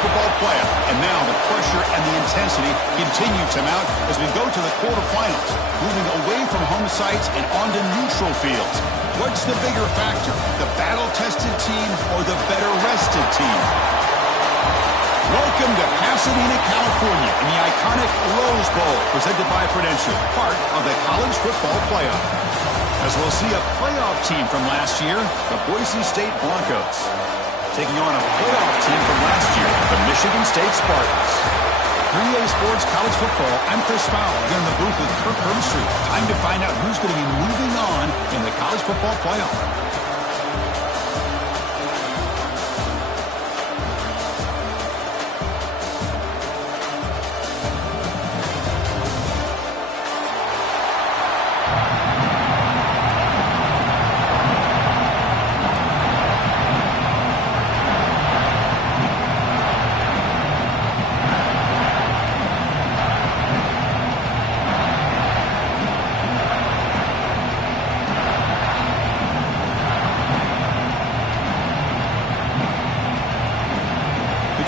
football playoff. And now the pressure and the intensity continue to mount as we go to the quarterfinals, moving away from home sites and onto neutral fields. What's the bigger factor, the battle-tested team or the better-rested team? Welcome to Pasadena, California, in the iconic Rose Bowl, presented by Prudential, part of the College Football Playoff. As we'll see a playoff team from last year, the Boise State Broncos, taking on a playoff team from last year, the Michigan State Spartans. 3A Sports College Football, I'm Chris Fowler, here in the booth with Kirk Herbstreit. Time to find out who's going to be moving on in the College Football Playoff.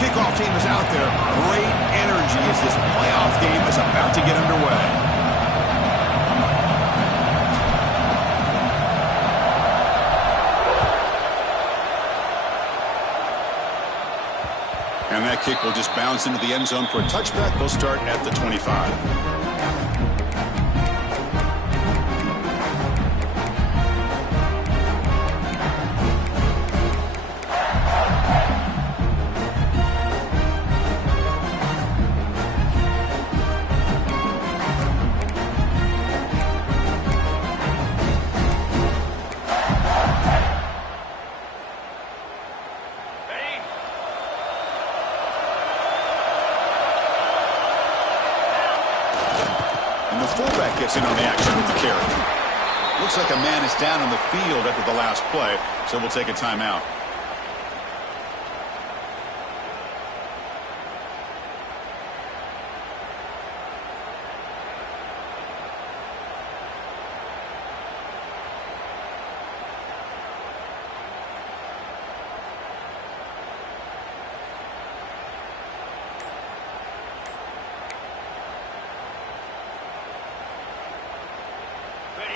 Kickoff team is out there. Great energy as this playoff game is about to get underway. And that kick will just bounce into the end zone for a touchback. They'll start at the 25. The fullback gets in on the action with the carry. Looks like a man is down on the field after the last play, so we'll take a timeout.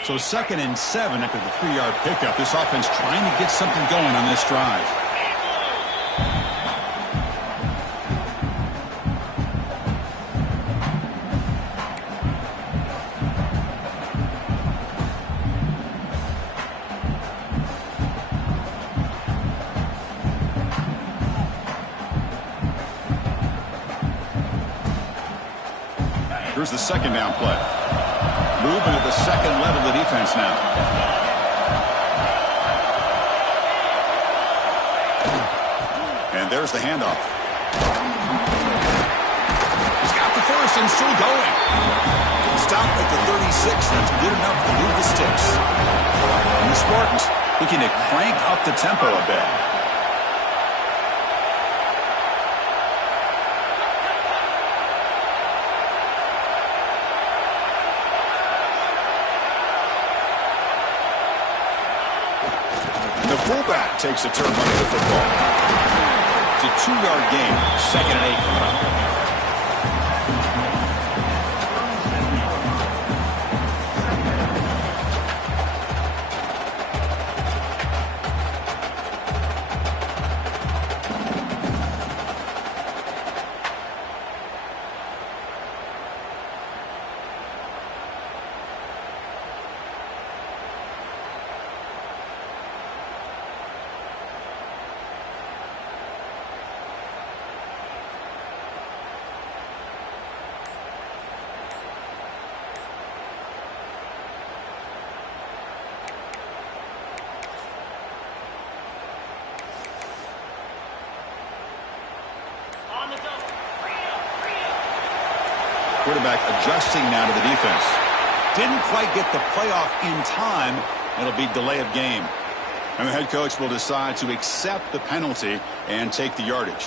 So 2nd and 7 after the 3-yard pickup. This offense trying to get something going on this drive. Here's the 2nd down play. Moving at the second level of the defense now. And there's the handoff. He's got the first and still going. Stop at the 36. That's good enough to move the sticks. And the Spartans looking to crank up the tempo a bit. Fullback takes a turn running the football. It's a 2-yard gain. 2nd and 8 coming up. Quarterback adjusting now to the defense. Didn't quite get the playoff in time. It'll be delay of game. And the head coach will decide to accept the penalty and take the yardage.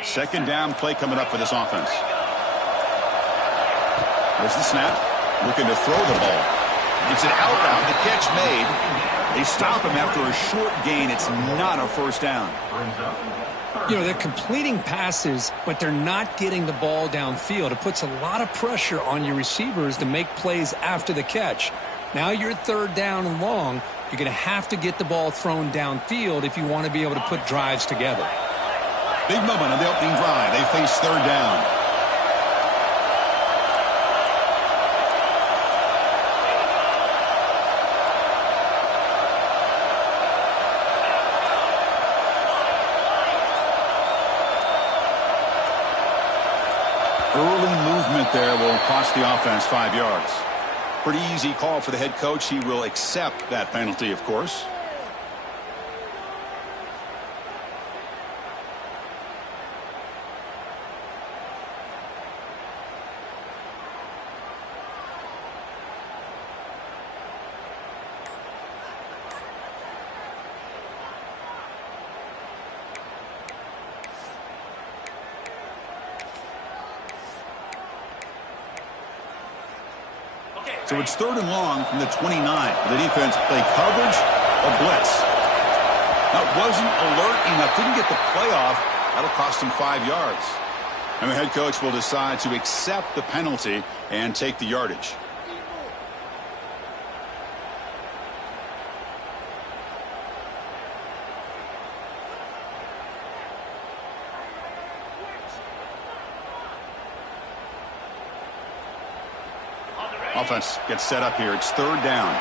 Second down play coming up for this offense. There's the snap. Looking to throw the ball. It's an out route. The catch made. They stop him after a short gain. It's not a first down. You know, they're completing passes, but they're not getting the ball downfield. It puts a lot of pressure on your receivers to make plays after the catch. Now you're third down and long. You're going to have to get the ball thrown downfield if you want to be able to put drives together. Big moment on the opening drive. They face third down. Early movement there will cost the offense 5 yards. Pretty easy call for the head coach. He will accept that penalty, of course. So it's third and long from the 29. The defense play coverage or blitz. That wasn't alert enough. Didn't get the play off. That'll cost him 5 yards. And the head coach will decide to accept the penalty and take the yardage. Offense gets set up here. It's third down.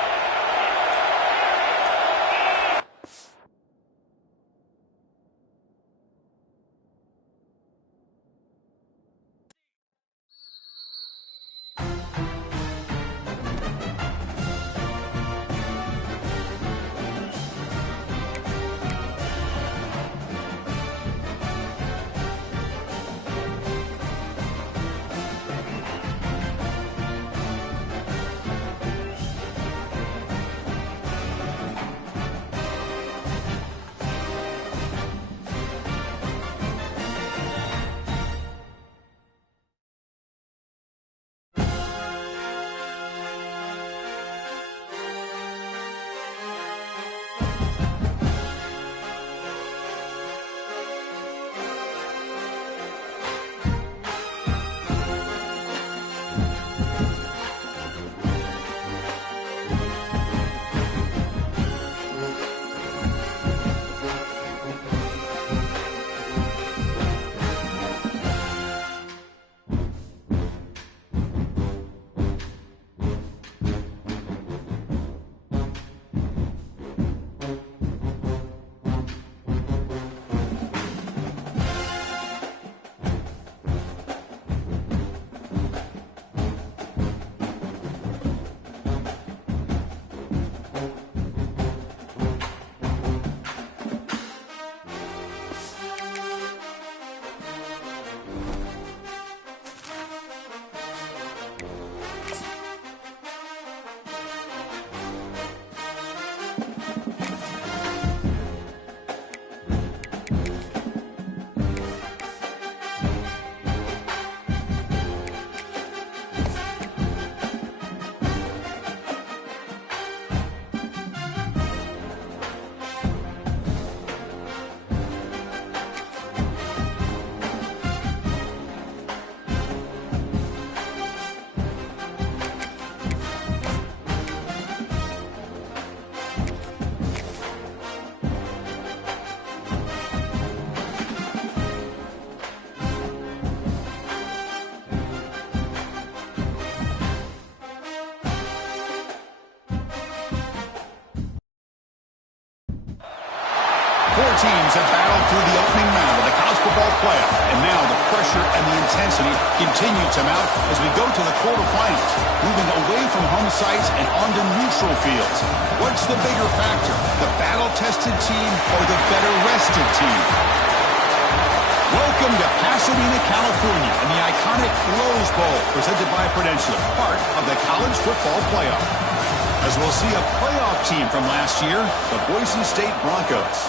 Four teams have battled through the opening round of the college football playoff, and now the pressure and the intensity continue to mount as we go to the quarterfinals, moving away from home sites and onto neutral fields. What's the bigger factor, the battle-tested team or the better-rested team? Welcome to Pasadena, California, and the iconic Rose Bowl, presented by Prudential, part of the college football playoff. As we'll see a playoff team from last year, the Boise State Broncos,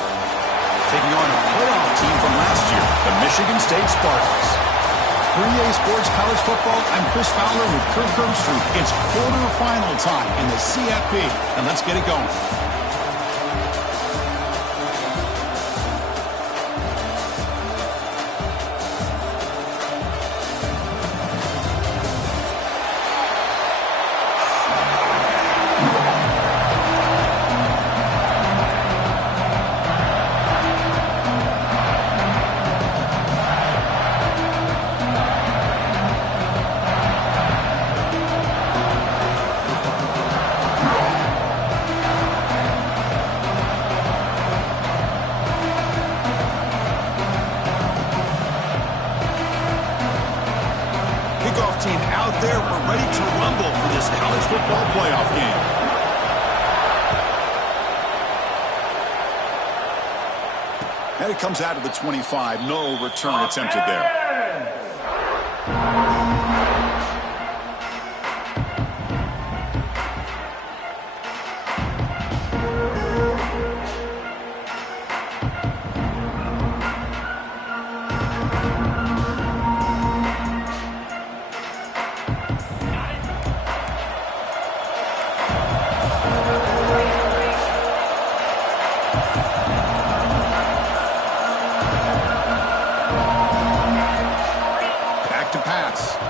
taking on a playoff team from last year, the Michigan State Spartans. For EA Sports College Football, I'm Chris Fowler with Kirk Herbstreit. It's quarterfinal time in the CFP, and let's get it going. Team out there, we're ready to rumble for this college football playoff game. And it comes out of the 25. No return attempted there.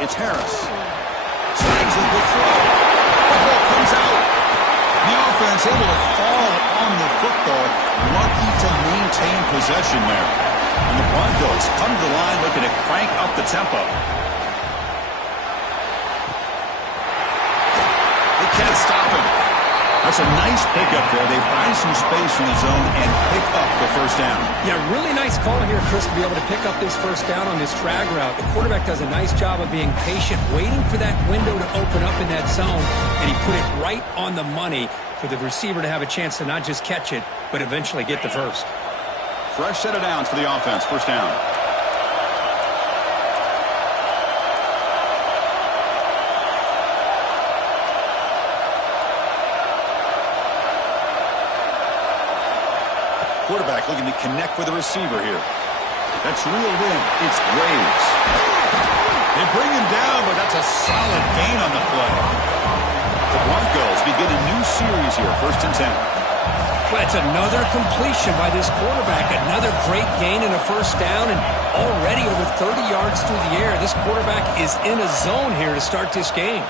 It's Harris. Snags a good throw. The ball comes out. The offense able to fall on the football. Lucky to maintain possession there. And the Broncos come to the line looking to crank up the tempo. They can't stop him. That's a nice pickup there. They find some space in the zone and pick up the first down. Yeah, really nice call here, Chris, to be able to pick up this first down on this drag route. The quarterback does a nice job of being patient, waiting for that window to open up in that zone, and he put it right on the money for the receiver to have a chance to not just catch it, but eventually get the first. Fresh set of downs for the offense. First down. Quarterback looking to connect with the receiver here. That's reeled in. It's Graves. They bring him down, but that's a solid gain on the play. The Broncos begin a new series here, 1st and 10. Well, it's another completion by this quarterback. Another great gain in a first down, and already over 30 yards through the air. This quarterback is in a zone here to start this game.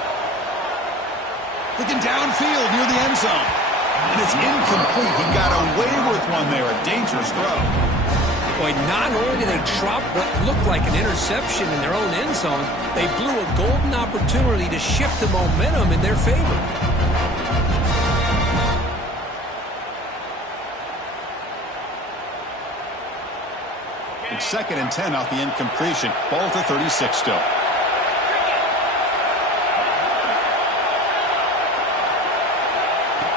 Looking downfield near the end zone. And it's incomplete. He got away with one there. A dangerous throw. Boy, not only did they drop what looked like an interception in their own end zone, they blew a golden opportunity to shift the momentum in their favor. It's 2nd and 10 off the incompletion. Ball to 36 still.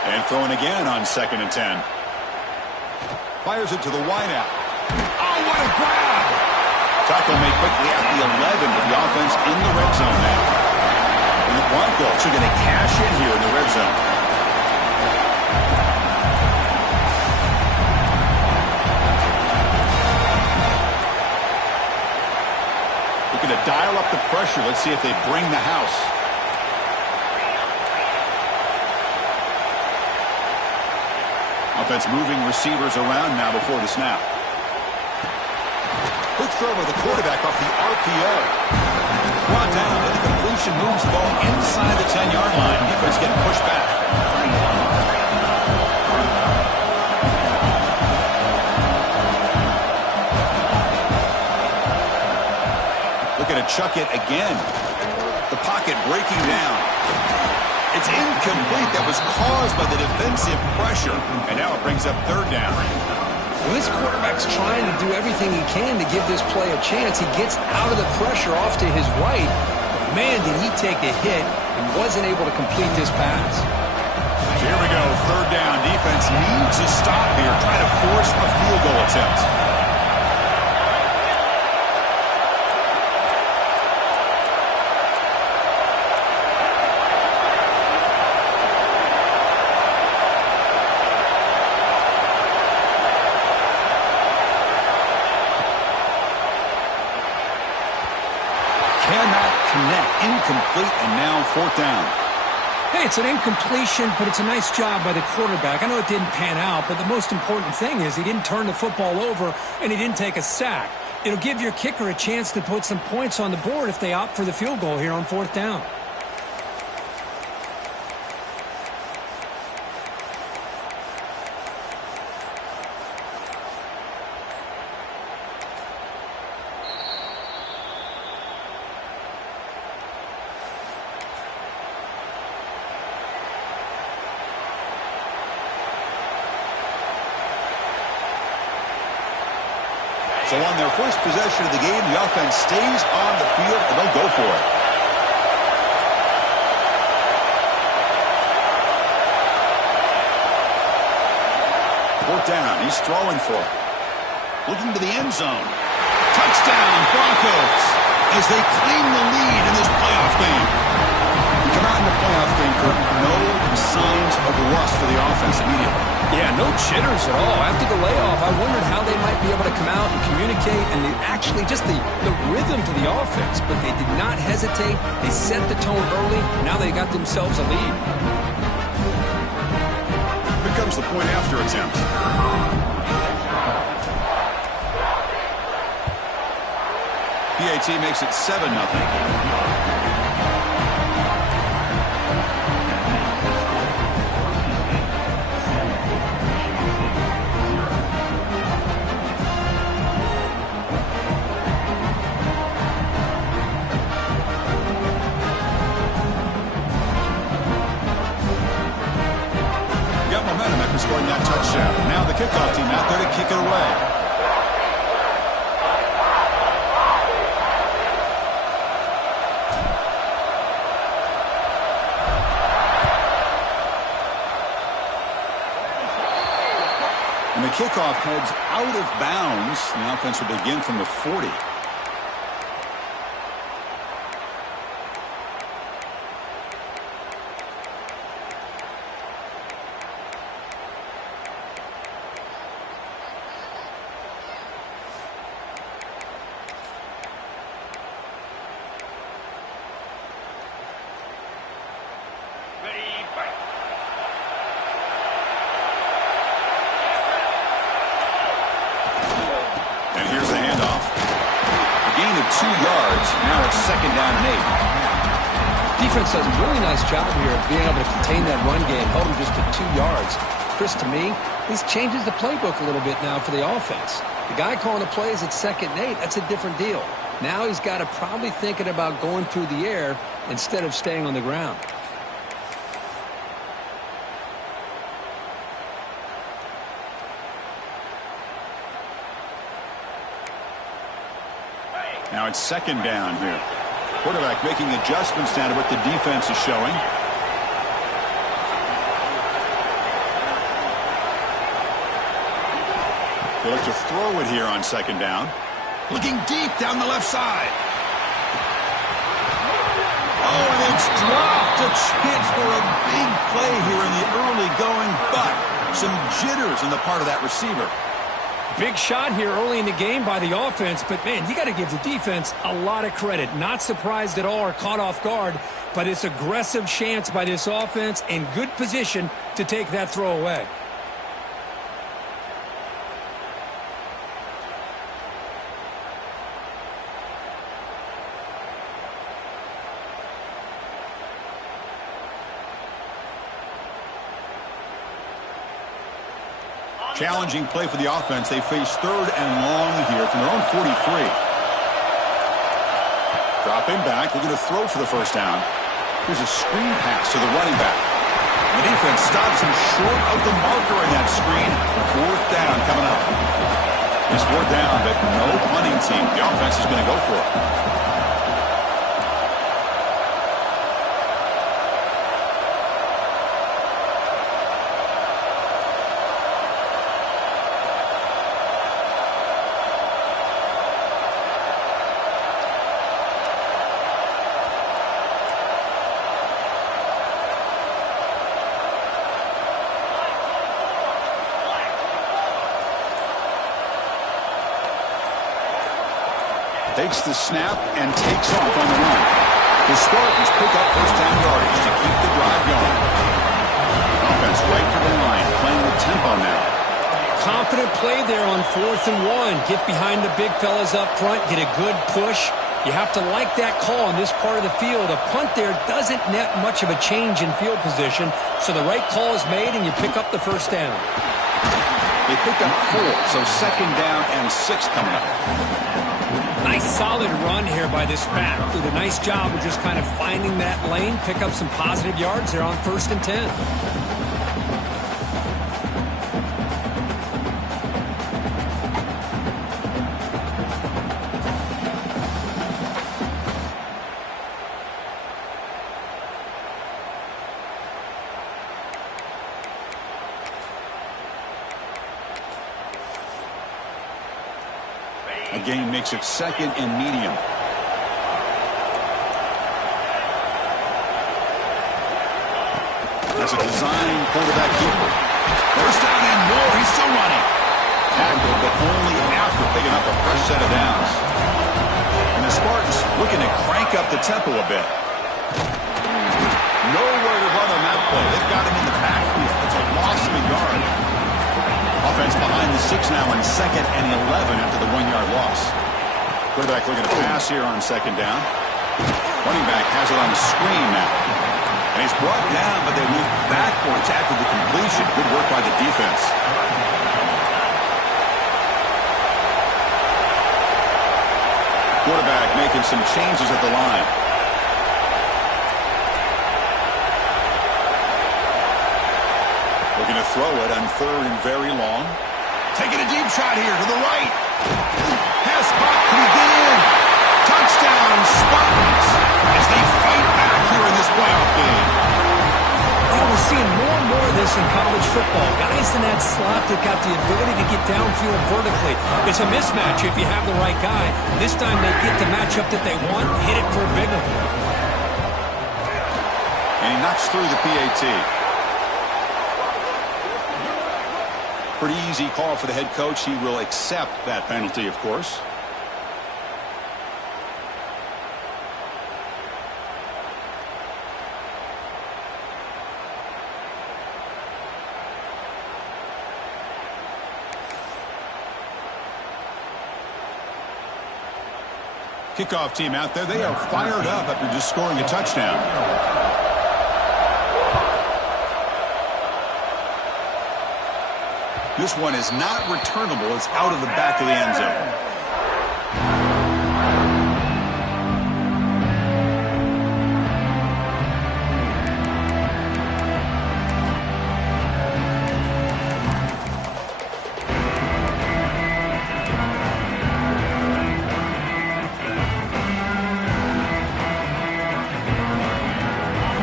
And throwing again on 2nd and 10. Fires it to the wideout. Oh, what a grab! Tackle made quickly at the 11, but the offense in the red zone now. And the Broncos are going to cash in here in the red zone. Looking to dial up the pressure. Let's see if they bring the house. Offense moving receivers around now before the snap. Quick throw by the quarterback off the RPO. Brought down, but the completion moves the ball inside the 10-yard line. Defense getting pushed back. Looking to chuck it again. The pocket breaking down. It's incomplete. That was caused by the defensive pressure. And now it brings up 3rd down. Well, this quarterback's trying to do everything he can to give this play a chance. He gets out of the pressure off to his right. But man, did he take a hit and wasn't able to complete this pass. Here we go. 3rd down. Defense needs a stop here. Trying to force a field goal attempt. connect. Incomplete, and now fourth down. Hey, it's an incompletion, but it's a nice job by the quarterback. I know it didn't pan out, but the most important thing is he didn't turn the football over and he didn't take a sack. It'll give your kicker a chance to put some points on the board if they opt for the field goal here on fourth down. So on their first possession of the game, the offense stays on the field, and they'll go for it. Fourth down, he's throwing for it. Looking to the end zone. Touchdown, Broncos, as they claim the lead in this playoff game. We come out in the playoff game, Kurt, no signs of rust for the offense immediately. Yeah, no jitters at all. After the layoff, I wondered how they might be able to come out and communicate and actually just the rhythm to the offense. But they did not hesitate. They set the tone early. Now they got themselves a lead. Here comes the point after attempt. PAT makes it 7-0. Scoring that touchdown. Now the kickoff team out there to kick it away. And the kickoff heads out of bounds. The offense will begin from the 40. And here's the handoff. A gain of 2 yards. Now it's 2nd down and 8. Defense does a really nice job here of being able to contain that run game, held him just to 2 yards. Chris, to me, this changes the playbook a little bit now for the offense. The guy calling the plays at 2nd and 8, that's a different deal. Now he's got to probably thinking about going through the air instead of staying on the ground. Now it's 2nd down here. Quarterback making adjustments down to what the defense is showing. They look to throw it here on 2nd down. Looking deep down the left side. Oh, and it's dropped. A chance for a big play here in the early going, but some jitters on the part of that receiver. Big shot here early in the game by the offense, but, man, you got to give the defense a lot of credit. Not surprised at all or caught off guard, but it's aggressive chance by this offense and good position to take that throw away. Challenging play for the offense. They face 3rd and long here from their own 43. Dropping back, looking to throw for the 1st down. Here's a screen pass to the running back. The defense stops him short of the marker in that screen. 4th down coming up. It's 4th down, but no punting team. The offense is going to go for it. Takes the snap and takes off on the run. The Spartans pick up first down yardage to keep the drive going. Offense right to the line, playing with tempo now. Confident play there on 4th and 1. Get behind the big fellas up front, get a good push. You have to like that call in this part of the field. A punt there doesn't net much of a change in field position, so the right call is made and you pick up the first down. They picked up 4, so second down and 6 coming up. Nice solid run here by this back. Did a nice job of just kind of finding that lane, pick up some positive yards there on 1st and 10. A gain makes it second and medium. That's a design quarterback keeper. First down and more. He's still running. Tackled, but only after picking up a fresh set of downs. And the Spartans looking to crank up the tempo a bit. Nowhere to run on that play. They've got him in the backfield. It's a loss of a yard. Offense behind the 6 now on 2nd and 11 after the 1-yard loss. Quarterback looking to pass here on 2nd down. Running back has it on the screen now. And he's brought down, but they move backwards after the completion. Good work by the defense. Quarterback making some changes at the line. Looking to throw it on 3rd and very long. Taking a deep shot here to the right. Pass caught. Can he get in? Touchdown, Spartans, as they fight back here in this playoff game. Well, we're seeing more and more of this in college football. Guys in that slot that got the ability to get downfield vertically. It's a mismatch if you have the right guy. This time they get the matchup that they want, hit it for a big one. And he knocks through the PAT. Pretty easy call for the head coach. He will accept that penalty, of course. Kickoff team out there. They are fired up after just scoring a touchdown. This one is not returnable. It's out of the back of the end zone.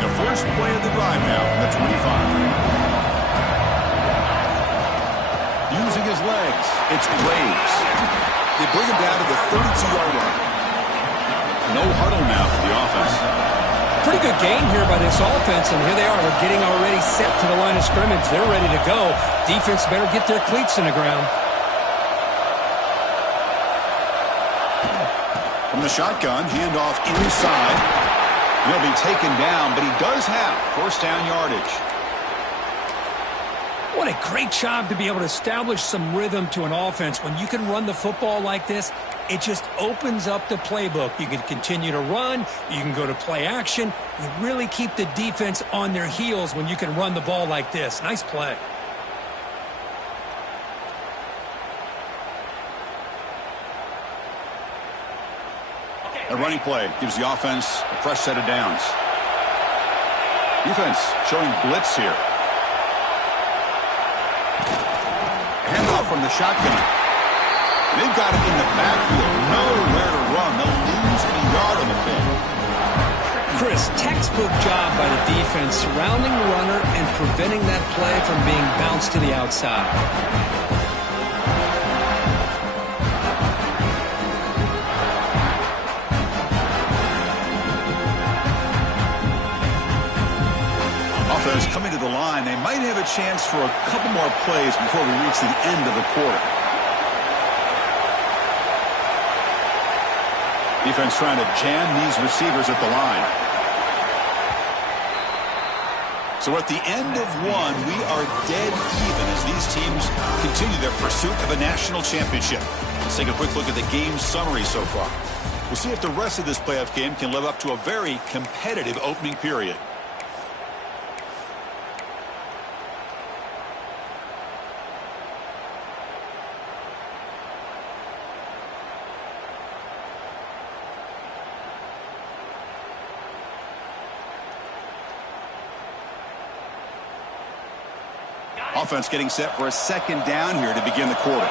The first play of the drive now from the 25. Using his legs, it's Braves. They bring him down to the 32-yard line. No huddle now for the offense. Pretty good gain here by this offense, and here they are. They're getting already set to the line of scrimmage. They're ready to go. Defense better get their cleats in the ground. From the shotgun, handoff inside. He'll be taken down, but he does have first down yardage. What a great job to be able to establish some rhythm to an offense. When you can run the football like this, it just opens up the playbook. You can continue to run. You can go to play action. You really keep the defense on their heels when you can run the ball like this. Nice play. A running play gives the offense a fresh set of downs. Defense showing blitz here. Handoff from the shotgun. They've got it in the backfield. Nowhere to run. They'll lose a yard on the play. Chris, textbook job by the defense surrounding the runner and preventing that play from being bounced to the outside. Offense coming to the line. They might have a chance for a couple more plays before we reach the end of the quarter. Defense trying to jam these receivers at the line. So at the end of one, we are dead even as these teams continue their pursuit of a national championship. Let's take a quick look at the game summary so far. We'll see if the rest of this playoff game can live up to a very competitive opening period. Offense getting set for a second down here to begin the quarter.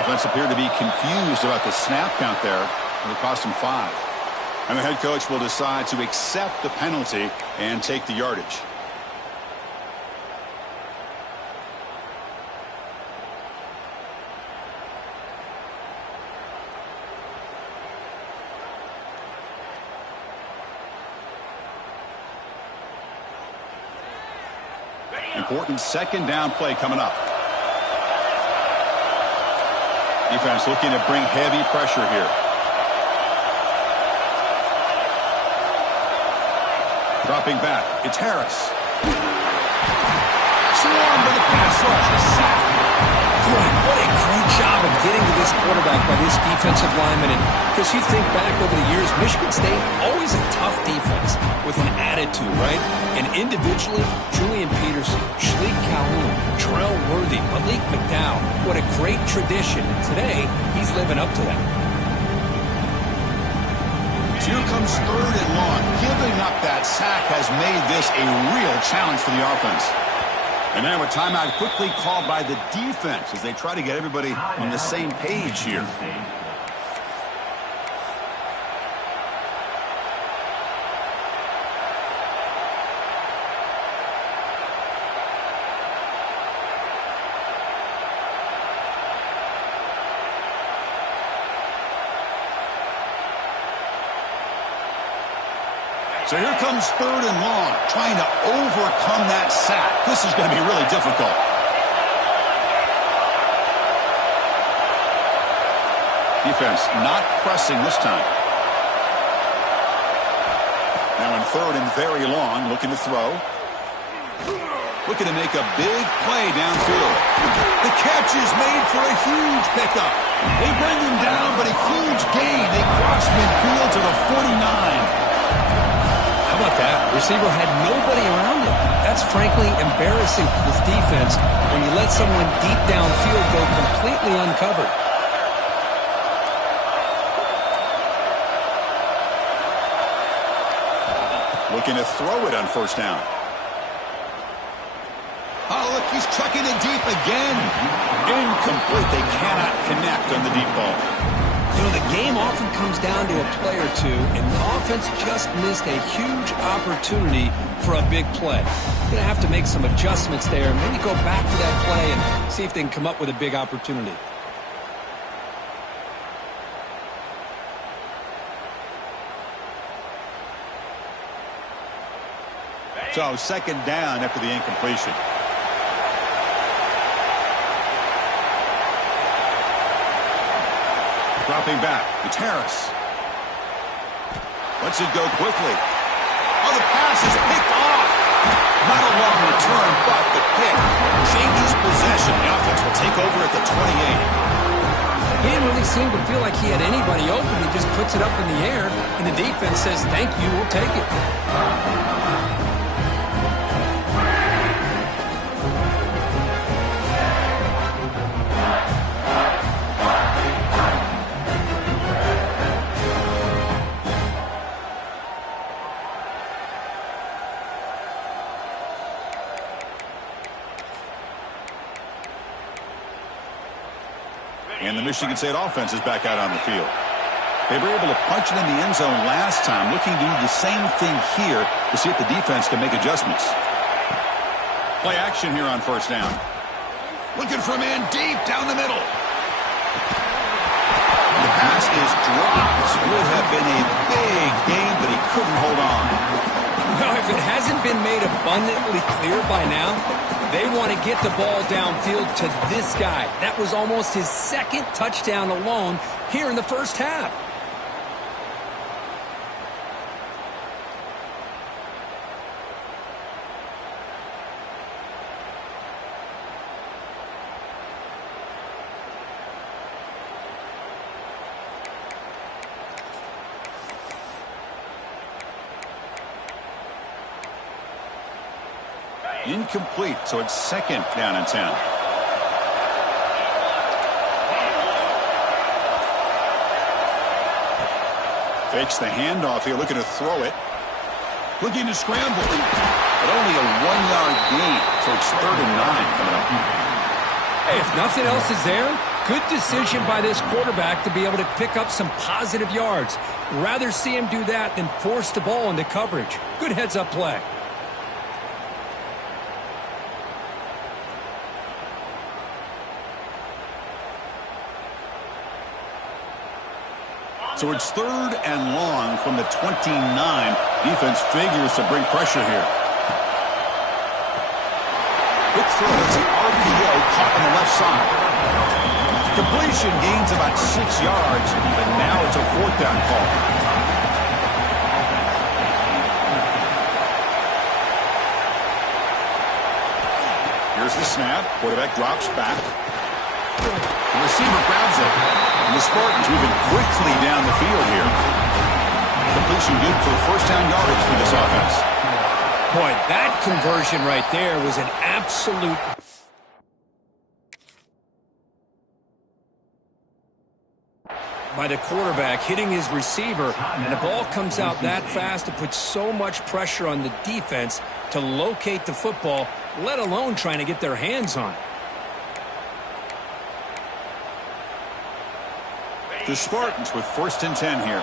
Offense appeared to be confused about the snap count there. It cost him 5. And the head coach will decide to accept the penalty and take the yardage. Important second down play coming up. Defense looking to bring heavy pressure here. Dropping back. It's Harris. Swarmed by the pass rush. A sack. Boy, what a great job of getting to this quarterback by this defensive lineman. And because you think back over the years, Michigan State, always a tough defense with an attitude, right? And individually, Julian Peterson, Shalik Calhoun, Terrell Worthy, Malik McDowell, what a great tradition. And today, he's living up to that. Here comes third and long. Giving up that sack has made this a real challenge for the offense. And now a timeout quickly called by the defense as they try to get everybody on the same page here. So here comes third and long, trying to overcome that sack. This is going to be really difficult. Defense not pressing this time. Now in third and very long, looking to throw. Looking to make a big play downfield. The catch is made for a huge pickup. They bring him down, but a huge gain. They cross midfield to the 49. How about that? Receiver had nobody around him. That's frankly embarrassing for this defense when you let someone deep downfield go completely uncovered. Looking to throw it on first down. Oh, look, he's chucking it deep again. Incomplete. They cannot connect on the deep ball. You know, the game often comes down to a play or two, and the offense just missed a huge opportunity for a big play. They're going to have to make some adjustments there, and maybe go back to that play and see if they can come up with a big opportunity. So, second down after the incompletion. Dropping back. It's Harris. Lets it go quickly. Oh, the pass is picked off. Not a long return, but the pick changes possession. The offense will take over at the 28. He didn't really seem to feel like he had anybody open. He just puts it up in the air, and the defense says, thank you, we'll take it. And the Michigan State offense is back out on the field. They were able to punch it in the end zone last time, looking to do the same thing here to see if the defense can make adjustments. Play action here on first down. Looking for a man deep down the middle. The pass is dropped. Would have been a big gain, but he couldn't hold on. Well, if it hasn't been made abundantly clear by now, they want to get the ball downfield to this guy. That was almost his second touchdown alone here in the first half. Incomplete, so it's second down and 10. Fakes the handoff here, looking to throw it. Looking to scramble. But only a 1-yard gain, so it's 3rd and 9 coming up. Hey, if nothing else is there, good decision by this quarterback to be able to pick up some positive yards. Rather see him do that than force the ball into coverage. Good heads-up play. So it's 3rd and long from the 29. Defense figures to bring pressure here. Quick throw. It's an RPO caught on the left side. Completion gains about 6 yards, but now it's a 4th down call. Here's the snap. Quarterback drops back. The receiver grabs it. And the Spartans moving quickly down the field here. Completion good for first down yardage for this offense. Boy, that conversion right there was an absolute... by the quarterback hitting his receiver, and the ball comes out that fast to put so much pressure on the defense to locate the football, let alone trying to get their hands on it. The Spartans with 1st and 10 here.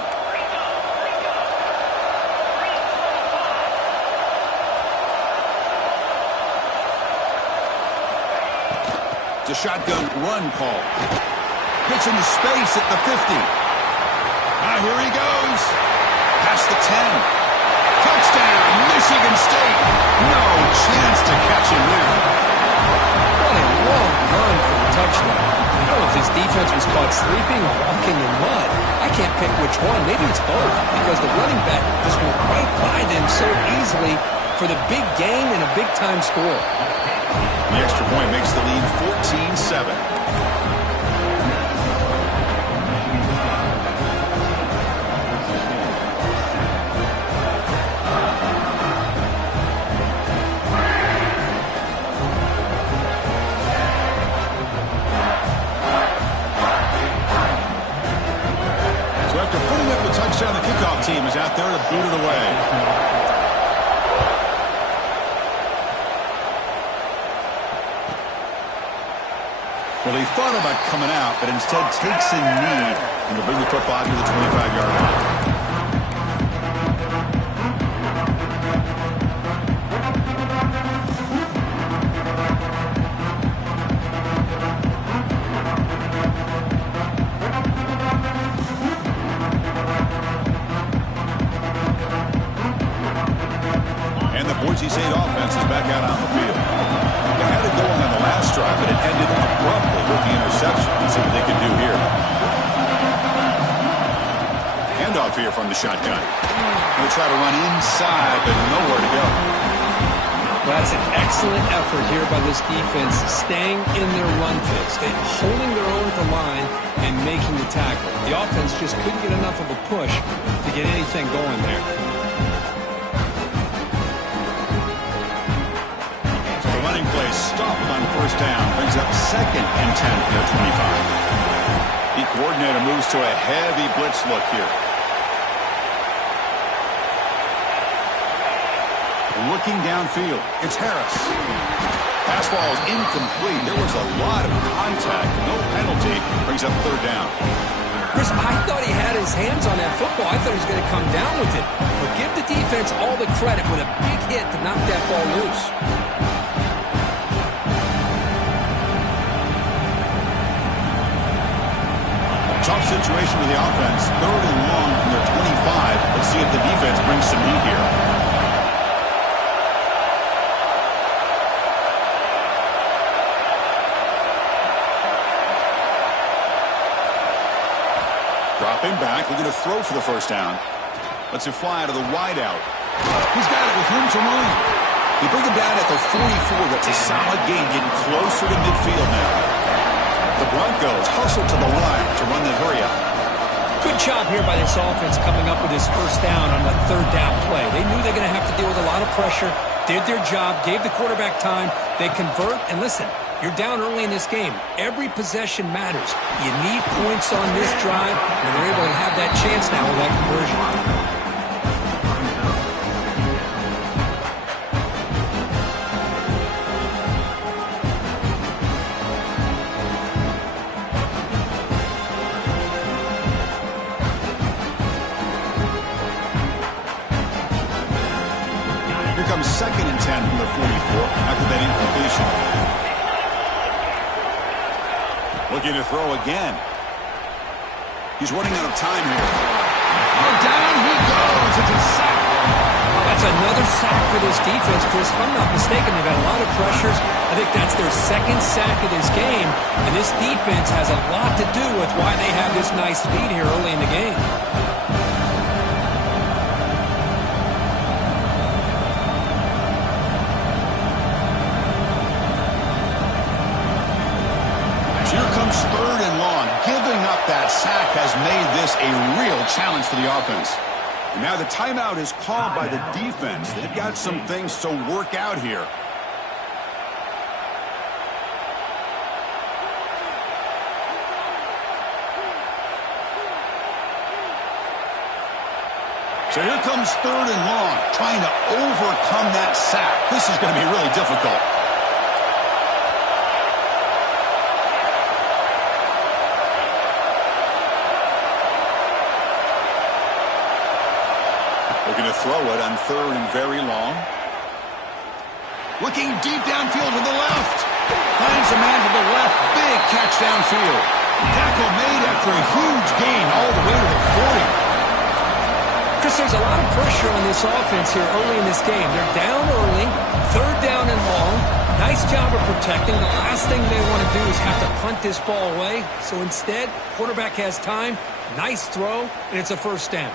It's a shotgun run call. Gets into space at the 50. Now here he goes. Past the 10. Touchdown, Michigan State. No chance to catch him there. What a long run for the touchdown. I don't know if his defense was caught sleeping or walking in mud. I can't pick which one. Maybe it's both, because the running back just went right by them so easily for the big gain and a big-time score. The extra point makes the lead 14-7. The kickoff team is out there to boot it away. Well, he thought about coming out, but instead takes a knee and will bring the football to the 25-yard line. Boise State offense is back out on the field. They had it going on the last drive, but it ended abruptly with the interception. Let's see what they can do here. Handoff here from the shotgun. They'll try to run inside, but nowhere to go. That's an excellent effort here by this defense, staying in their run fix, holding their own at the line and making the tackle. The offense just couldn't get enough of a push to get anything going there. Running play stopped on first down. Brings up 2nd and 10 from their 25. The coordinator moves to a heavy blitz look here. Looking downfield. It's Harris. Pass ball is incomplete. There was a lot of contact. No penalty. Brings up 3rd down. Chris, I thought he had his hands on that football. I thought he was going to come down with it. But give the defense all the credit with a big hit to knock that ball loose. Tough situation for the offense. 3rd and long from their 25. Let's see if the defense brings some heat here. back, looking to throw for the first down. Lets it fly out of the wideout. He's got it with room to run. They bring him down at the 44. That's a solid gain, getting closer to midfield now. The Broncos hustle to the line to run the hurry up. Good job here by this offense coming up with his first down on the third down play. They knew they're going to have to deal with a lot of pressure, did their job, gave the quarterback time. They convert, and listen, you're down early in this game. Every possession matters. You need points on this drive, and they're able to have that chance now with that conversion. Here comes 2nd and 10 from the 44 after that incompletion. Looking to throw again. He's running out of time here. Oh, down he goes. It's a sack. That's another sack for this defense, Chris. If I'm not mistaken, they've got a lot of pressures. I think that's their second sack of this game. And this defense has a lot to do with why they have this nice lead here early in the game. Here comes 3rd and long. Giving up that sack has made this a real challenge for the offense. And now the timeout is called by the defense. They've got some things to work out here. So here comes 3rd and long, trying to overcome that sack. This is going to be really difficult. Looking to throw it on 3rd and very long. Looking deep downfield to the left. Finds a man to the left. Big catch downfield. Tackle made after a huge gain all the way to the 40. Chris, there's a lot of pressure on this offense here early in this game. They're down early, 3rd down and long. Nice job of protecting. The last thing they want to do is have to punt this ball away. So instead, quarterback has time. Nice throw, and it's a first down.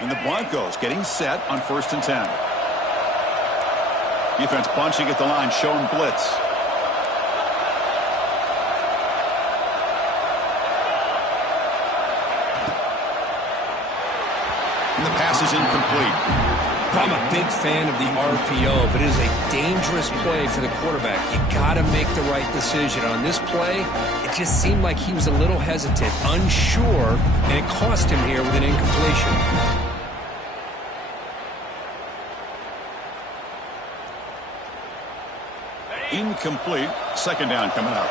And the Broncos getting set on 1st and 10. Defense bunching at the line, showing blitz. And the pass is incomplete. I'm a big fan of the RPO, but it is a dangerous play for the quarterback. You got to make the right decision. On this play, it just seemed like he was a little hesitant, unsure, and it cost him here with an incompletion. Incomplete. 2nd down coming up.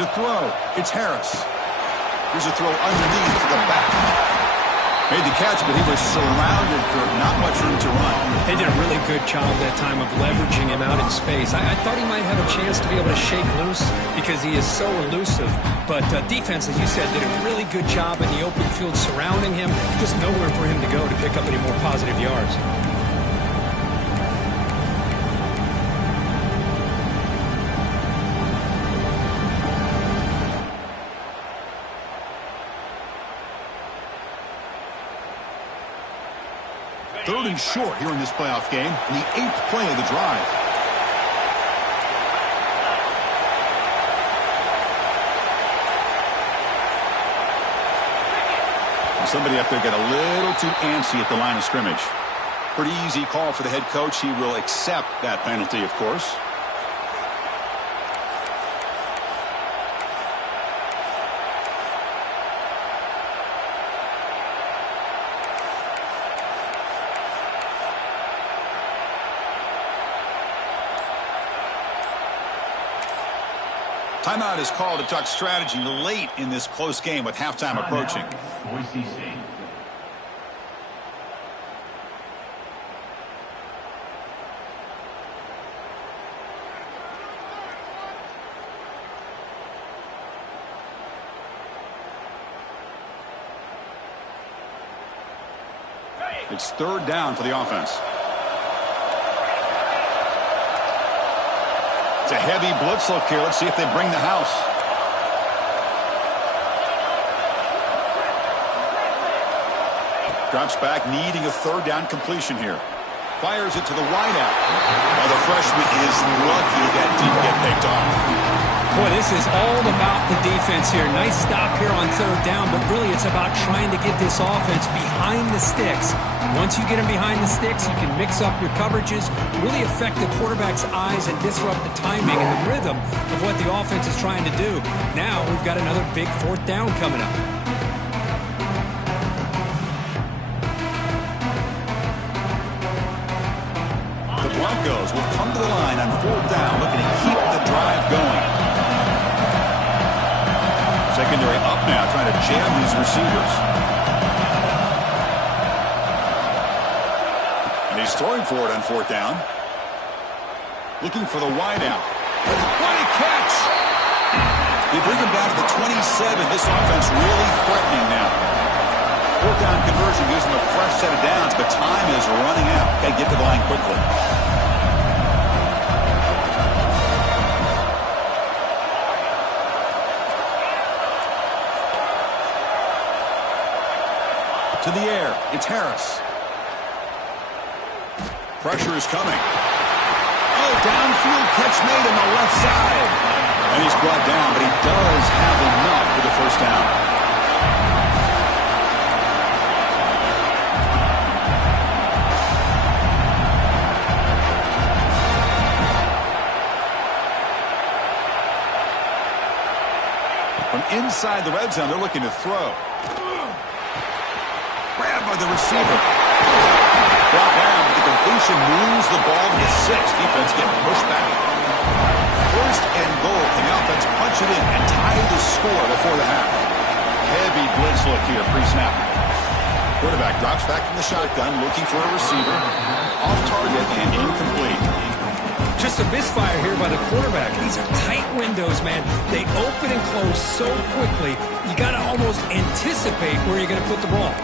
To throw, it's Harris. Here's a throw underneath to the back. Made the catch, but he was surrounded for not much room to run. They did a really good job that time of leveraging him out in space. I thought he might have a chance to be able to shake loose because he is so elusive. But defense, as you said, did a really good job in the open field surrounding him. Just nowhere for him to go to pick up any more positive yards. Third and short here in this playoff game, in the 8th play of the drive. Somebody up there got a little too antsy at the line of scrimmage. Pretty easy call for the head coach. He will accept that penalty, of course. Timeout is called to talk strategy late in this close game with halftime approaching. Boise State. It's third down for the offense. It's a heavy blitz look here. Let's see if they bring the house. Drops back, needing a third down completion here. Fires it to the wideout. Oh, the freshman is lucky that didn't get picked off. Boy, this is all about the defense here. Nice stop here on third down, but really it's about trying to get this offense behind the sticks. Once you get them behind the sticks, you can mix up your coverages, really affect the quarterback's eyes and disrupt the timing and the rhythm of what the offense is trying to do. Now we've got another big fourth down coming up. The Broncos will come to the line on fourth down, looking to keep the drive going. Secondary up now, trying to jam these receivers. And he's throwing for it on fourth down. Looking for the wideout. What a catch! They bring him down to the 27. This offense really threatening now. Fourth down conversion gives them a fresh set of downs, but time is running out. Got to get to the line quickly. To the air, it's Harris. Pressure is coming. Oh, downfield catch made on the left side. And he's brought down, but he does have enough for the first down. From inside the red zone, they're looking to throw. Grabbed by the receiver. Brought down, but the completion moves the ball to the 6. Defense getting pushed back. First and goal. The offense punch it in and tie the score before the half. Heavy blitz look here, pre-snap. Quarterback drops back from the shotgun, looking for a receiver. Off target and incomplete. Just a misfire here by the quarterback. These are tight windows, man. They open and close so quickly, you got to almost anticipate where you're going to put the ball.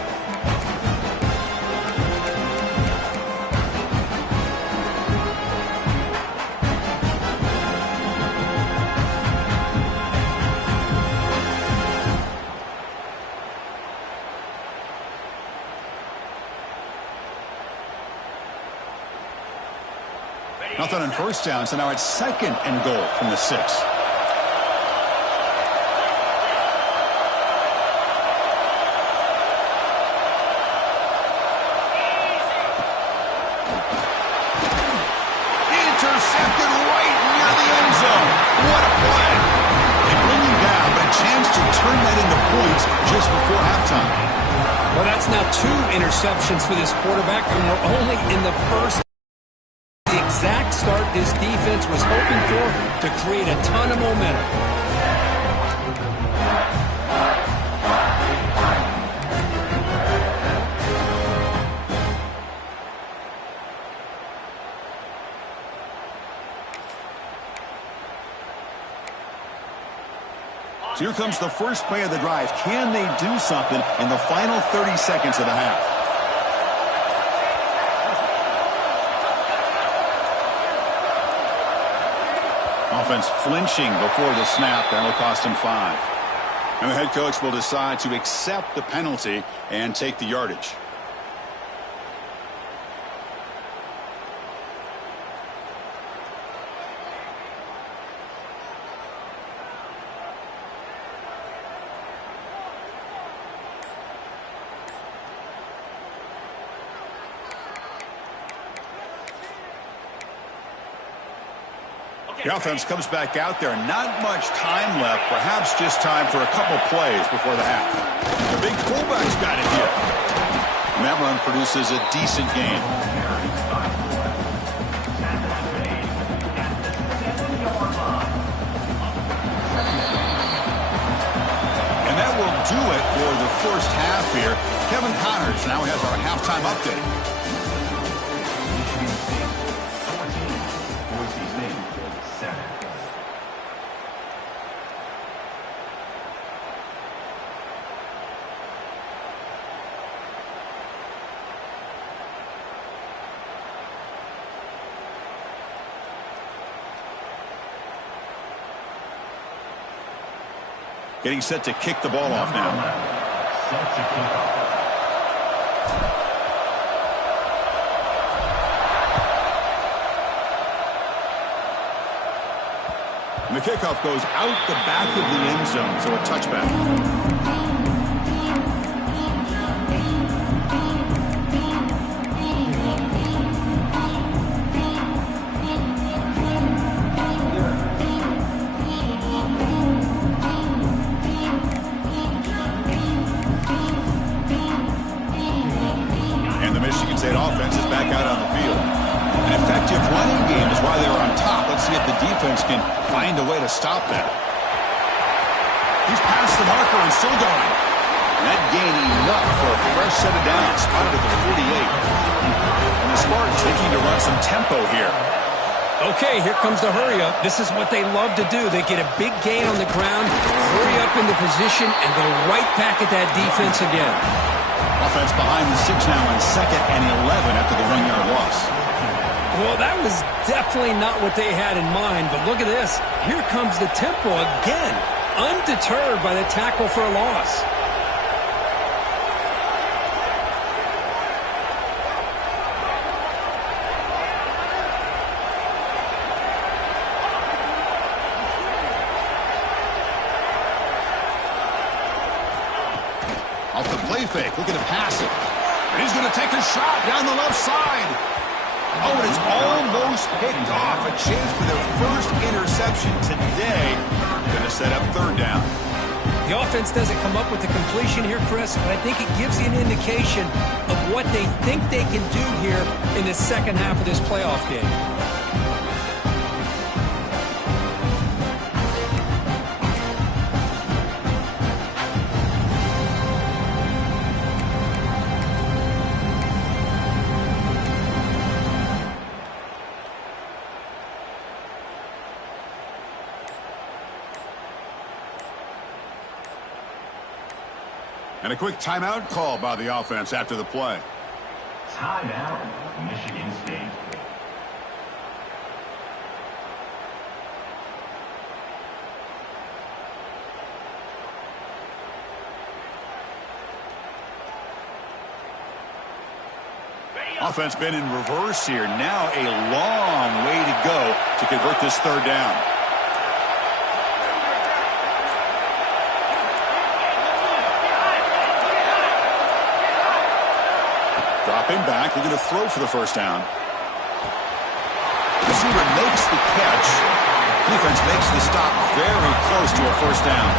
Nothing on first down, so now it's second and goal from the 6. Intercepted right near the end zone. What a play. They bring him down, but a chance to turn that into points just before halftime. Well, that's now 2 interceptions for this quarterback, and we're only in the first. The exact start this defense was hoping for to create a ton of momentum. So here comes the first play of the drive. Can they do something in the final 30 seconds of the half? Offense flinching before the snap. That'll cost him 5. And the head coach will decide to accept the penalty and take the yardage. The offense comes back out there. Not much time left. Perhaps just time for a couple plays before the half. The big fullback's got it here. And that run produces a decent gain. do it for the first half here. Kevin Connors now has our halftime update. Michigan State 14, Boise State 7. Getting set to kick the ball off now. Set to kick off. And the kickoff goes out the back of the end zone, so a touchback. And the Michigan State offense is back out on the field. An effective running game is why they were on top. Let's see if the defense can find a way to stop that. He's past the marker and still going. That gain enough for a fresh set of downs, spotted at the 48. And the Spartans thinking to run some tempo here. Okay, here comes the hurry up. This is what they love to do. They get a big gain on the ground, hurry up into position, and go right back at that defense again. Offense behind the 6 now on 2nd and 11 after the 1-yard loss. Well, that was definitely not what they had in mind, but look at this. Here comes the tempo again, undeterred by the tackle for a loss. Off the play fake, looking to pass it. And he's going to take a shot down the left side. Oh, and it's almost picked off. A chance for their first interception today. Going to set up 3rd down. The offense doesn't come up with the completion here, Chris, but I think it gives you an indication of what they think they can do here in the second half of this playoff game. And a quick timeout call by the offense after the play. Timeout, Michigan State. Offense been in reverse here. Now a long way to go to convert this 3rd down. Dropping back, looking to throw for the 1st down. Receiver makes the catch. Defense makes the stop very close to a 1st down.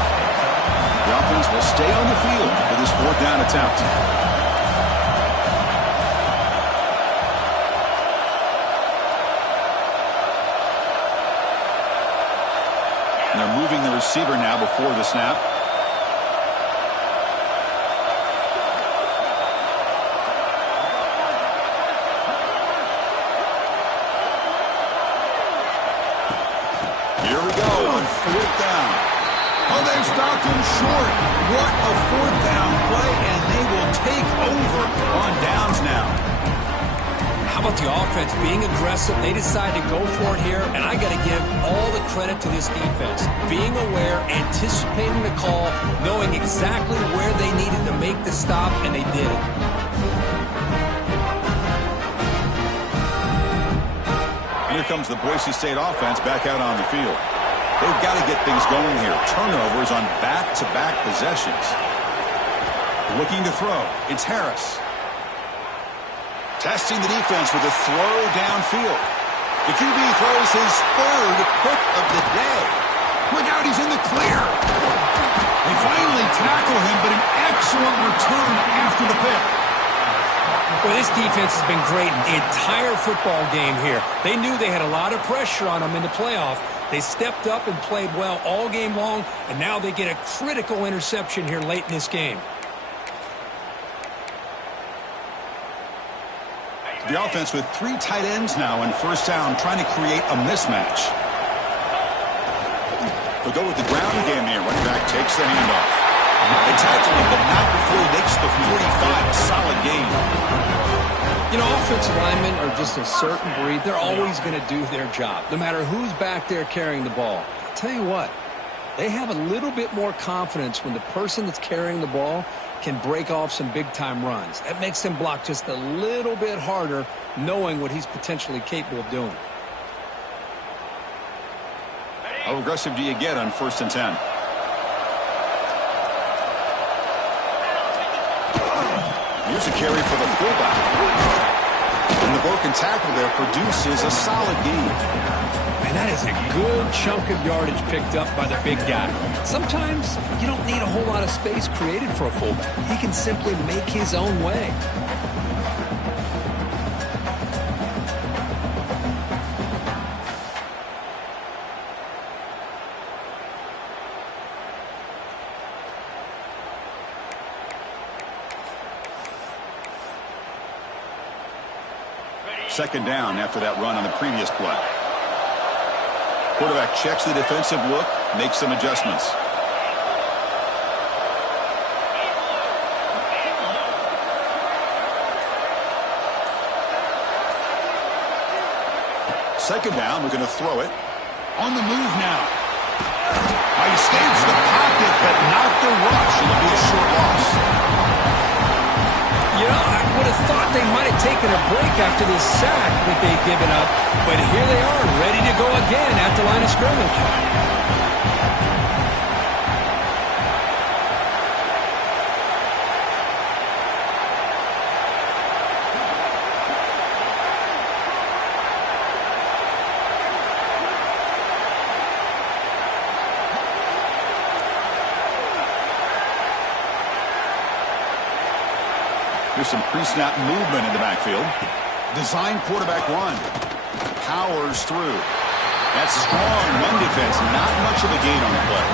The offense will stay on the field for this 4th down attempt. And they're moving the receiver now before the snap. Here we go on 4th down. Oh, they've stopped him short. What a 4th down play, and they will take over on downs now. How about the offense being aggressive? They decide to go for it here, and I got to give all the credit to this defense. Being aware, anticipating the call, knowing exactly where they needed to make the stop, and they did it. Here comes the Boise State offense back out on the field. They've got to get things going here. Turnovers on back-to-back possessions. Looking to throw. It's Harris. Testing the defense with a throw downfield. The QB throws his 3rd pick of the day. Look out, he's in the clear. They finally tackle him, but an excellent return after the pick. Well, this defense has been great the entire football game here. They knew they had a lot of pressure on them in the playoff, They stepped up and played well all game long, and now they get a critical interception here late in this game. The offense with 3 tight ends now in first down, trying to create a mismatch. They'll go with the ground game here. Running back takes the handoff. They tackle him, but not before he makes the 45. A solid game. You know, offensive linemen are just a certain breed. They're always going to do their job, no matter who's back there carrying the ball. I'll tell you what, they have a little bit more confidence when the person that's carrying the ball can break off some big-time runs. That makes them block just a little bit harder, knowing what he's potentially capable of doing. How aggressive do you get on 1st and 10? Here's a carry for the fullback. And the broken tackle there produces a solid gain. And that is a good chunk of yardage picked up by the big guy. Sometimes you don't need a whole lot of space created for a fullback. He can simply make his own way. Second down after that run on the previous play. Quarterback checks the defensive look, makes some adjustments. Second down, we're going to throw it. On the move now. He escapes the pocket, but not the rush. It'll be a short loss. You know, I would have thought they might have taken a break after this sack that they'd given up, but here they are, ready to go again at the line of scrimmage. There's some pre-snap movement in the backfield. Design quarterback run. Powers through. That's strong run defense. Not much of a gain on the play.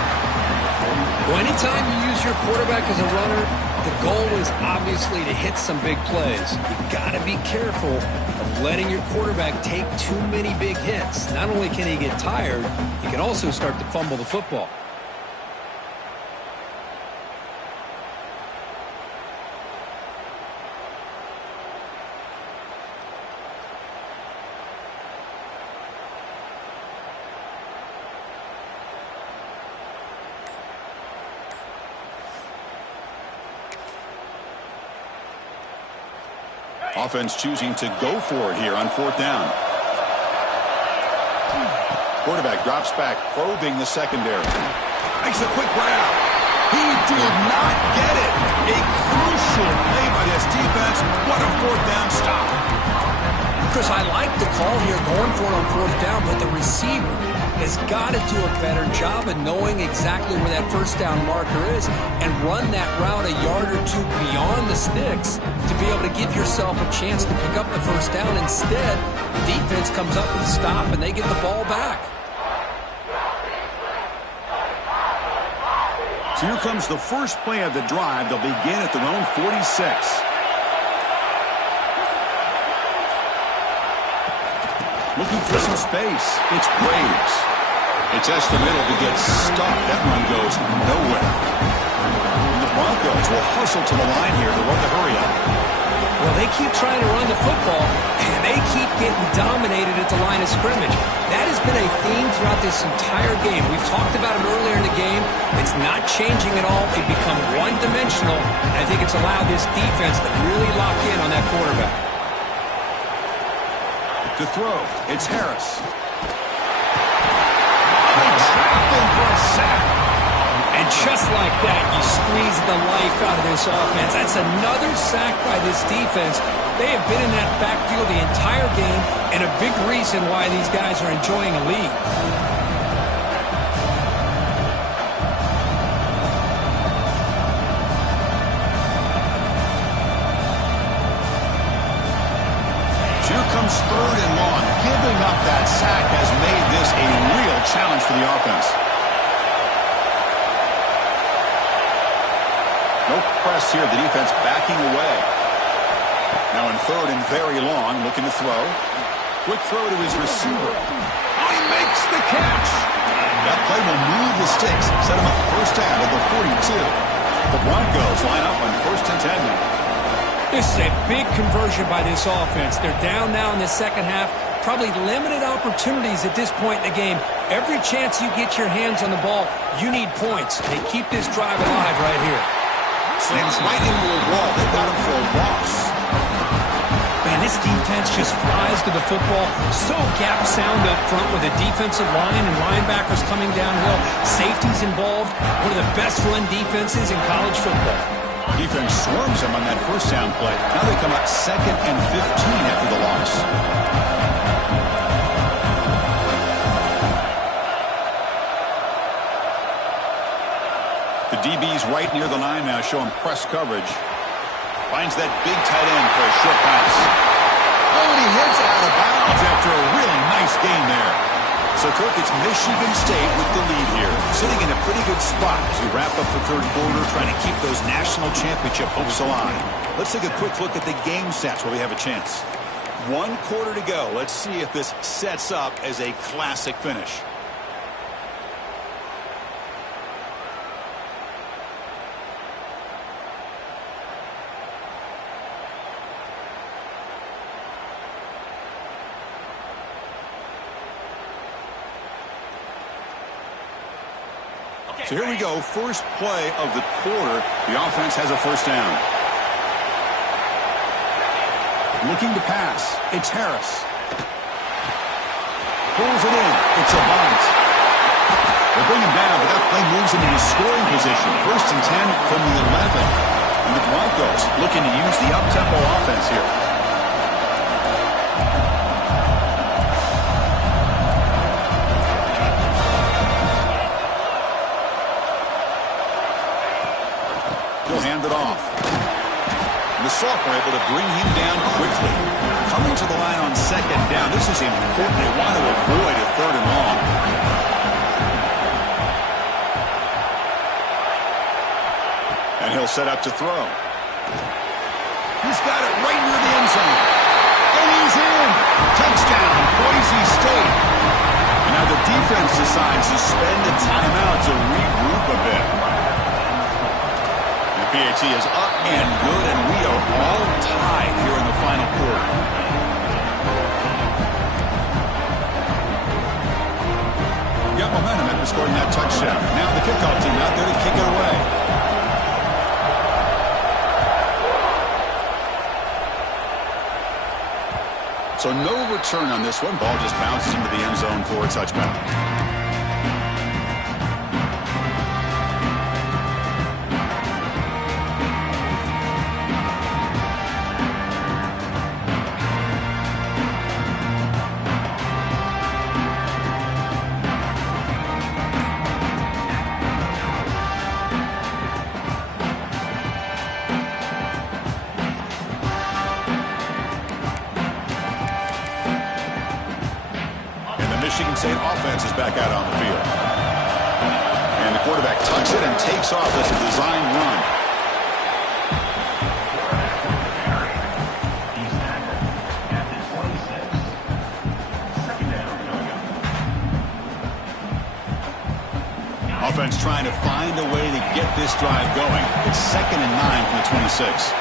Well, anytime you use your quarterback as a runner, the goal is obviously to hit some big plays. You got to be careful of letting your quarterback take too many big hits. Not only can he get tired, he can also start to fumble the football. Offense choosing to go for it here on 4th down. Quarterback drops back, probing the secondary. Makes a quick grab. He did not get it. A crucial play by this defense. What a 4th down stop. Chris, I like the call here going for it on 4th down, but the receiver has got to do a better job of knowing exactly where that 1st down marker is and run that route a yard or two beyond the sticks to be able to give yourself a chance to pick up the 1st down. Instead, the defense comes up with a stop and they get the ball back. So here comes the first play of the drive. They'll begin at their own 46. Looking for some space. It's Braves. It's Estimiddle to get stuck. That run goes nowhere. And the Broncos will hustle to the line here to run the hurry up. Well, they keep trying to run the football, and they keep getting dominated at the line of scrimmage. That has been a theme throughout this entire game. We've talked about it earlier in the game. It's not changing at all. They've become one-dimensional, and I think it's allowed this defense to really lock in on that quarterback. To throw, it's Harris. They trap him for a sack. And just like that, you squeeze the life out of this offense. That's another sack by this defense. They have been in that backfield the entire game, and a big reason why these guys are enjoying a lead. Here comes 3rd and long. Giving up that sack has made this a real challenge for the offense. No press here. The defense backing away. Now in third and very long, looking to throw. Quick throw to his receiver. Oh, he makes the catch. That play will move the sticks. Set him up first down at the 42. The Broncos line up on 1st and 10 now. This is a big conversion by this offense. They're down now in the second half. Probably limited opportunities at this point in the game. Every chance you get your hands on the ball, you need points. They keep this drive alive right here. Slams right into a wall. They got him for a loss. Man, this defense just flies to the football. So gap sound up front with a defensive line and linebackers coming downhill. Safeties involved. One of the best run defenses in college football. Defense swarms him on that first down play. Now they come up 2nd and 15 after the loss. The DB's right near the line now, showing press coverage. Finds that big tight end for a short pass. Oh, and he heads out of bounds after a really nice game there. So, Kirk, it's Michigan State with the lead here. Sitting in a pretty good spot as we wrap up the third quarter, trying to keep those national championship hopes alive. Let's take a quick look at the game stats where we have a chance. 1 quarter to go. Let's see if this sets up as a classic finish. So here we go, first play of the quarter. The offense has a first down. Looking to pass. It's Harris. Pulls it in. It's a bunt. They bring him down, but that play moves him into scoring position. 1st and 10 from the 11. And the Broncos looking to use the up-tempo offense here. He'll hand it off. And the sophomore able to bring him down quickly. Coming to the line on 2nd down. This is important. They want to avoid a 3rd and long. And he'll set up to throw. He's got it right near the end zone. And he's in. Touchdown, Boise State. And now the defense decides to spend a timeout to regroup a bit. PAT is up and good, and we are all tied here in the final quarter. Got momentum after scoring that touchdown. Now the kickoff team out there to kick it away. So no return on this one. Ball just bounces into the end zone for a touchback. Michigan State offense is back out on the field. And the quarterback tucks it and takes off as a design run. Offense trying to find a way to get this drive going. It's 2nd and 9 from the 26.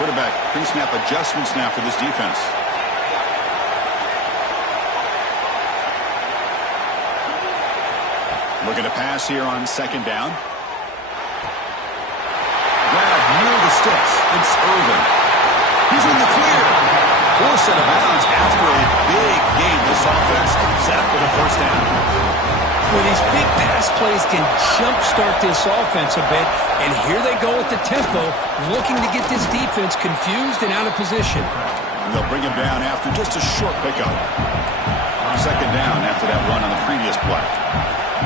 Quarterback pre-snap adjustments now for this defense. Looking to pass here on 2nd down. Grab near the sticks. It's Irvin. He's in the clear. Forced out of bounds after a big game. This offense set up for the first down. Well, these big pass plays can jumpstart this offense a bit. And here they go with the tempo, looking to get this defense confused and out of position. And they'll bring him down after just a short pickup. 2nd down after that run on the previous play.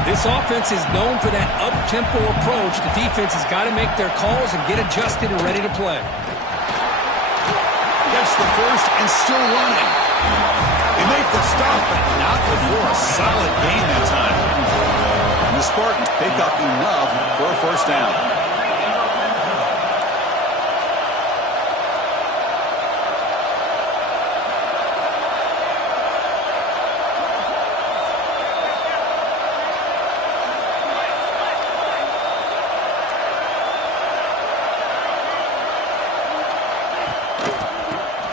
This offense is known for that up-tempo approach. The defense has got to make their calls and get adjusted and ready to play. Gets the first and still running. They make the stop but not before a solid gain that time. And the Spartans pick up enough for a first down.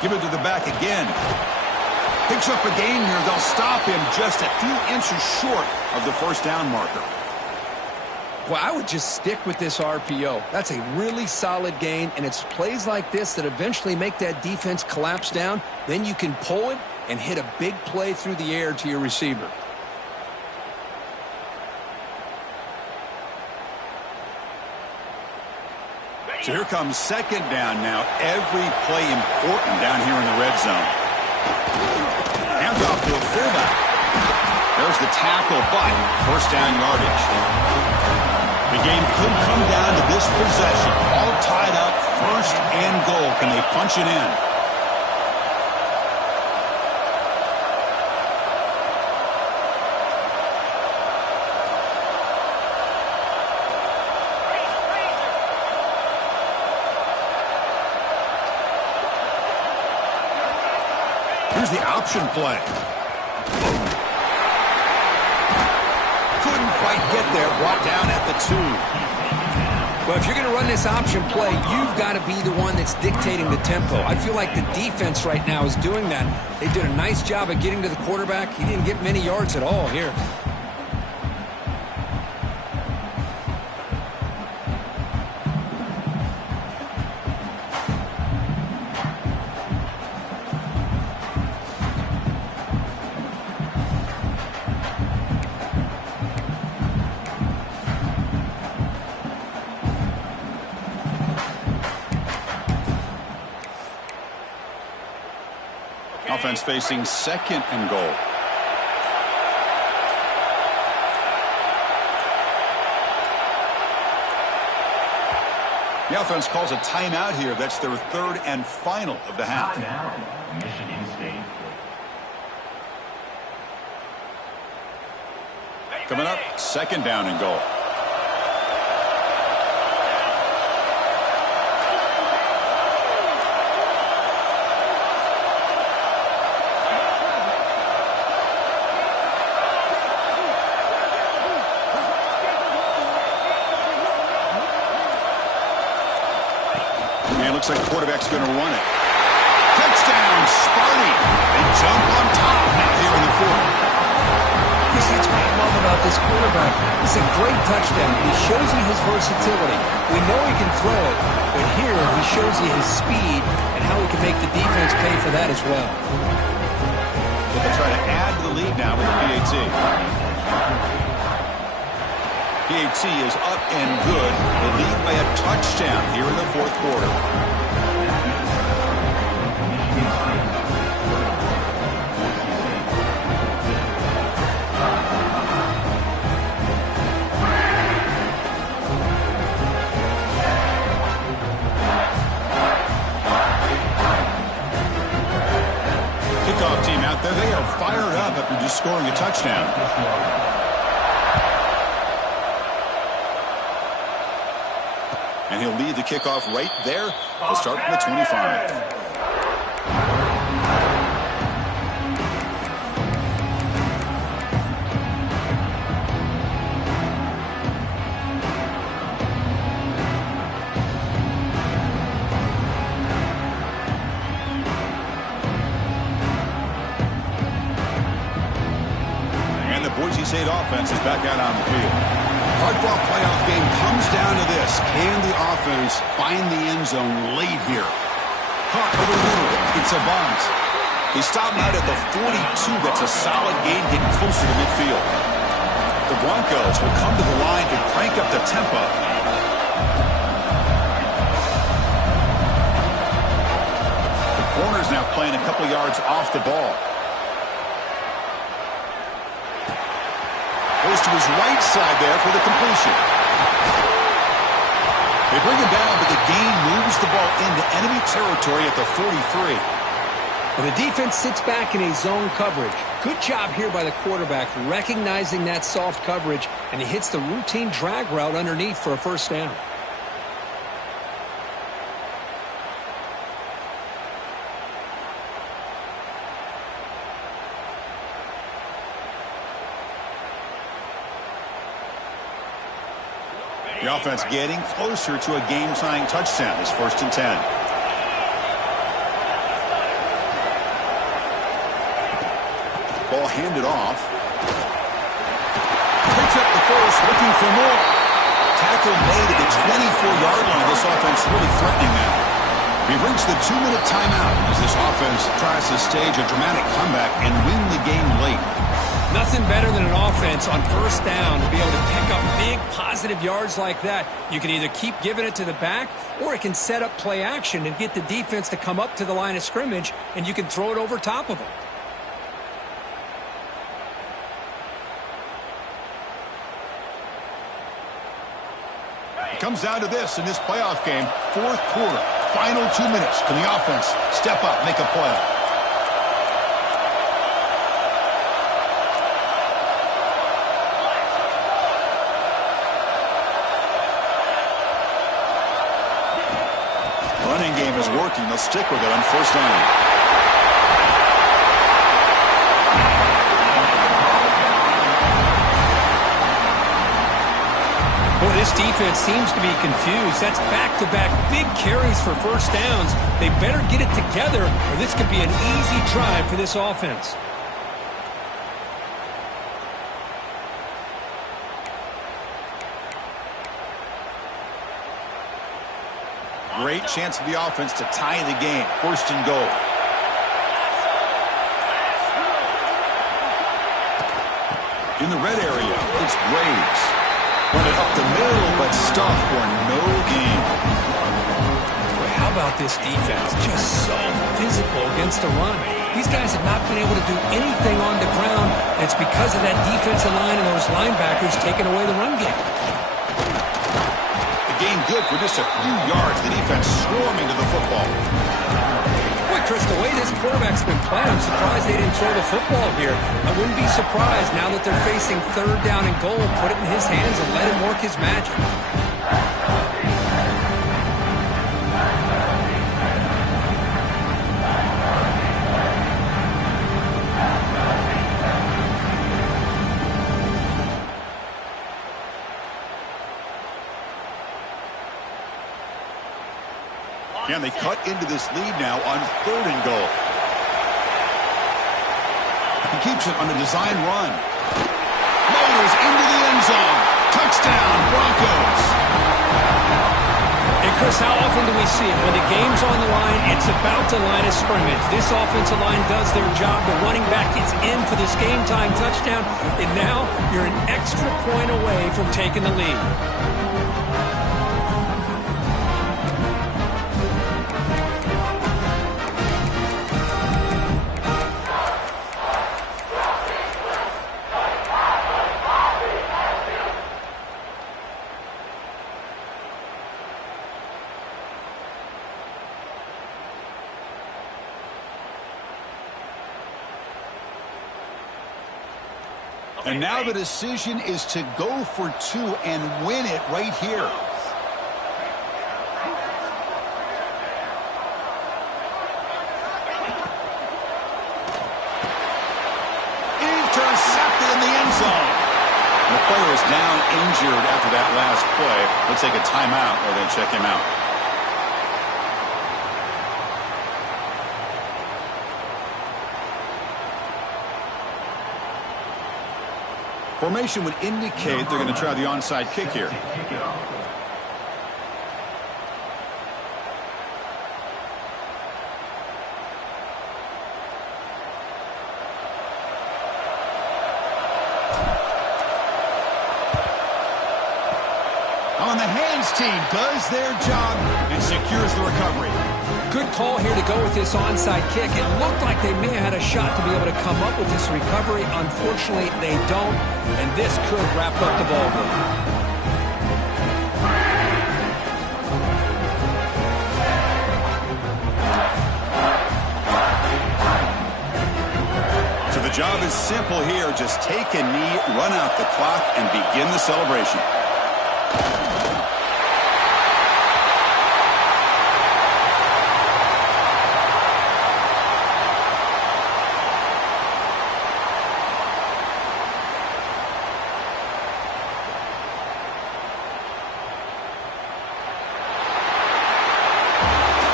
Give it to the back again. Picks up a gain here. They'll stop him just a few inches short of the first down marker. Well, I would just stick with this RPO. That's a really solid gain, and it's plays like this that eventually make that defense collapse down. Then you can pull it and hit a big play through the air to your receiver. So here comes second down now. Every play important down here in the red zone. Hands off to a fullback. There's the tackle, but first down yardage. The game could come down to this possession. All tied up, first and goal. Can they punch it in? Here's the option play. Couldn't quite get there. Brought down at the 2. Well, if you're going to run this option play, you've got to be the one that's dictating the tempo. I feel like the defense right now is doing that. They did a nice job of getting to the quarterback. He didn't get many yards at all here. Offense facing second and goal. The offense calls a timeout here. That's their third and final of the half. Timeout, Michigan State. Coming up, second down and goal. Looks like the quarterback's going to run it. Touchdown, Sparty. They jump on top now here in the fourth. That's what I love about this quarterback. It's a great touchdown. He shows you his versatility. We know he can throw it, but here he shows you his speed and how he can make the defense pay for that as well. But they'll try to add to the lead now with the PAT. PAT is up and good. They lead by a touchdown here in the fourth quarter. Kickoff team out there. They are fired up after just scoring a touchdown. And he'll lead the kickoff right there. He'll start from the 25. And the Boise State offense is back out on the field. Hard-fought playoff game comes down to this. Can the offense find the end zone late here? Caught over the middle. It's a bunt. He stopped out at the 42. That's a solid gain, getting closer to midfield. The Broncos will come to the line to crank up the tempo. The corner's now playing a couple yards off the ball. Goes to his right side there for the completion. They bring him down, but the gain moves the ball into enemy territory at the 43. Well, the defense sits back in a zone coverage. Good job here by the quarterback, recognizing that soft coverage, and he hits the routine drag route underneath for a first down. The offense getting closer to a game-tying touchdown. It's 1st and 10. Ball handed off. Picks up the first, looking for more. Tackle made at the 24-yard line. This offense really threatening now. We've reached the 2-minute timeout as this offense tries to stage a dramatic comeback and win the game late. Nothing better than an offense on first down to be able to pick up big positive yards like that. You can either keep giving it to the back, or it can set up play action and get the defense to come up to the line of scrimmage, and you can throw it over top of them. It comes down to this in this playoff game. 4th quarter, final 2 minutes. Can the offense step up, make a play? Running game is working. They'll stick with it on first down. Boy, this defense seems to be confused. That's back-to-back big carries for first downs. They better get it together, or this could be an easy drive for this offense. Great chance for the offense to tie the game. 1st and goal. In the red area, it's Graves. Run it up the middle, but stuffed for no gain. Boy, how about this defense? Just so physical against the run. These guys have not been able to do anything on the ground. It's because of that defensive line and those linebackers taking away the run game. Gain good for just a few yards. The defense swarming to the football. Boy, Chris, the way this quarterback's been playing, I'm surprised they didn't throw the football here. I wouldn't be surprised now that they're facing 3rd down and goal. Put it in his hands and let him work his magic. And they cut into this lead now on 3rd and goal. He keeps it on a design run. Motors into the end zone. Touchdown, Broncos. And Chris, how often do we see it? When the game's on the line, it's about the line of scrimmage. This offensive line does their job. The running back is in for this game-time touchdown. And now you're an extra point away from taking the lead. And now the decision is to go for 2 and win it right here. Intercepted in the end zone. The player is down injured after that last play. Let's take a timeout or then check him out. Formation would indicate they're going to try the onside kick here. On the hands team does their job and secures the recovery. Good call here to go with this onside kick. It looked like they may have had a shot to be able to come up with this recovery. Unfortunately, they don't, and this could wrap up the ball game. job is simple here. Just take a knee, run out the clock, and begin the celebration.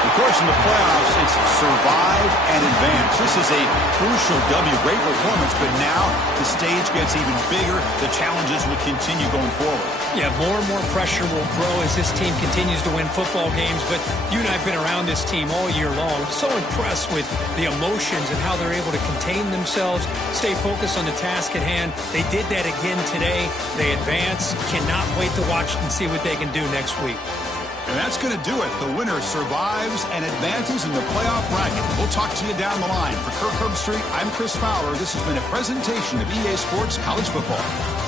Of course, in the playoffs, it's survive and advance. This is a crucial W. Great performance, but now the stage gets even bigger. The challenges will continue going forward. Yeah, more and more pressure will grow as this team continues to win football games. But you and I have been around this team all year long. So impressed with the emotions and how they're able to contain themselves, stay focused on the task at hand. They did that again today. They advance. Cannot wait to watch and see what they can do next week. And that's going to do it. The winner survives and advances in the playoff bracket. We'll talk to you down the line. For Kirk Herbstreit, I'm Chris Fowler. This has been a presentation of EA Sports College Football.